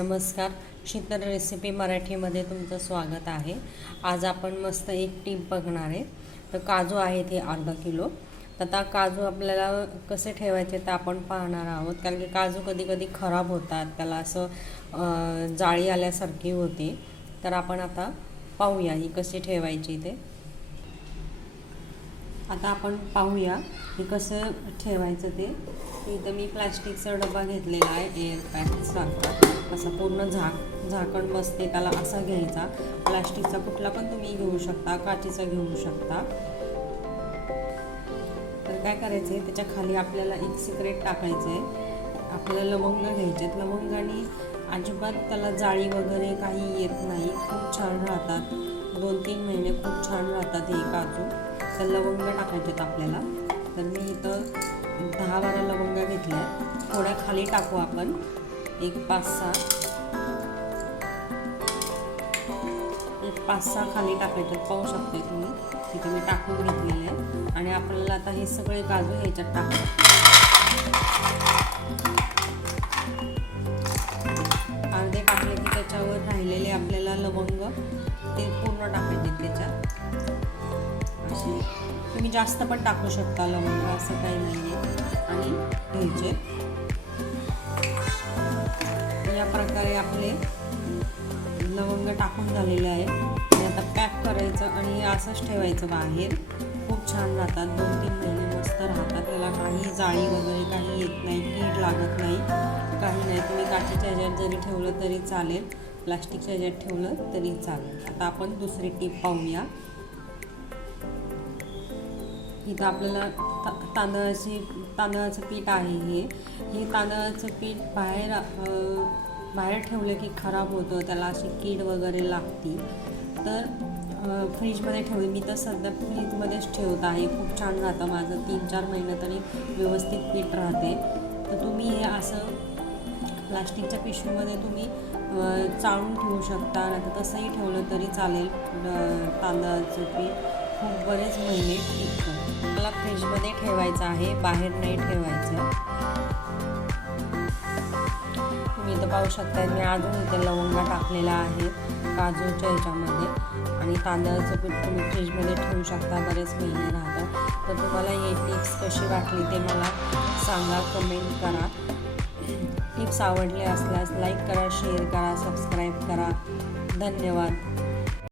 नमस्कार. शीतल रेसिपी मराठीमध्ये तुमचं स्वागत आहे. आज आपण मस्त एक टीप बघणार आहे. तर काजू आहेत हे अर्धा किलो. तर आता काजू आपल्याला कसे ठेवायचे ते आपण पाहणार आहोत. कारण की काजू कधी कधी खराब होतात. त्याला असं जाळी आल्यासारखी होते. तर आपण आता पाहूया ही कशी ठेवायची ते. आता आपण पाहूया हे कसं ठेवायचं ते. इथं मी प्लॅस्टिकचा डबा घेतलेला आहे एअर पॅकसारखा असा पूर्ण झाक झाकण बसते त्याला असा घ्यायचा. प्लॅस्टिकचा कुठला पण तुम्ही घेऊ शकता काचेचा घेऊ शकता. तर काय करायचं आहे त्याच्याखाली आपल्याला एक सिक्रेट टाकायचं आहे आपल्याला लवंग घ्यायचे आहेत लवंगाने अजिबात त्याला जाळी वगैरे काही येत नाही. खूप छान राहतात. दोन तीन महिने खूप छान राहतात हे काजू. तर लवंग टाकायचे आहेत आपल्याला. तर मी इथं दहा बारा लवंगा घेतल्या. आहेत थोड्या खाली टाकू आपण. एक पाच सहा एक पाच सहा खाली टाकायचे. पाहू शकते तुम्ही. तिथे मी टाकून घेतलेले आहे. आणि आपल्याला आता हे सगळे काजू ह्याच्यात टाकू. अर्धे टाकले की त्याच्यावर राहिलेले आपल्याला लवंग ते पूर्ण टाकायचे त्याच्यात. असे. तुम्ही जास्त पण टाकू शकता लवंग असं काही नाही आहे आणि घ्यायचे या प्रकारे आपले लवंग टाकून झालेले आहे आणि आता पॅक करायचं आणि असंच ठेवायचं बाहेर. खूप छान राहतात. दोन तीन महिने मस्त राहतात. त्याला काही जाळी वगैरे काही येत नाही कीड लागत नाही काही नाही. तुम्ही काचेच्या ह्याच्यात जरी ठेवलं तरी चालेल. प्लास्टिकच्या ह्याच्यात ठेवलं तरी चालेल. आता आपण दुसरी टीप पाहूया इथं आपल्याला ता तांदळाची तांदळाचं पीठ आहे हे. हे तांदळाचं पीठ बाहेर बाहेर ठेवलं की खराब होतं त्याला अशी कीड वगैरे लागती. तर फ्रीजमध्ये ठेवली मी तर सध्या फ्रीजमध्येच ठेवत आहे. खूप छान राहतं माझं. तीन चार महिने तरी व्यवस्थित पीठ राहते. तर तुम्ही हे असं प्लास्टिकच्या पिशवीमध्ये तुम्ही चाळून ठेवू शकता. नाही तर तसंही ठेवलं तरी चालेल. तांदळाचं पीठ. खूप बरेच महिने टिकतं. मला फ्रीजमध्ये ठेवायचं आहे बाहेर नाही ठेवायचं. तुम्ही इथं पाहू शकता मी अजून इथे लवंगा टाकलेला आहे काजूच्या ह्याच्यामध्ये आणि तांदळाचं पीठ तुम्ही फ्रीजमध्ये ठेवू शकता बरेच महिने राहतात तर तुम्हाला हे टिप्स कशी वाटली ते मला सांगा कमेंट करा. टिप्स आवडले असल्यास लाईक करा शेअर करा सबस्क्राईब करा. धन्यवाद.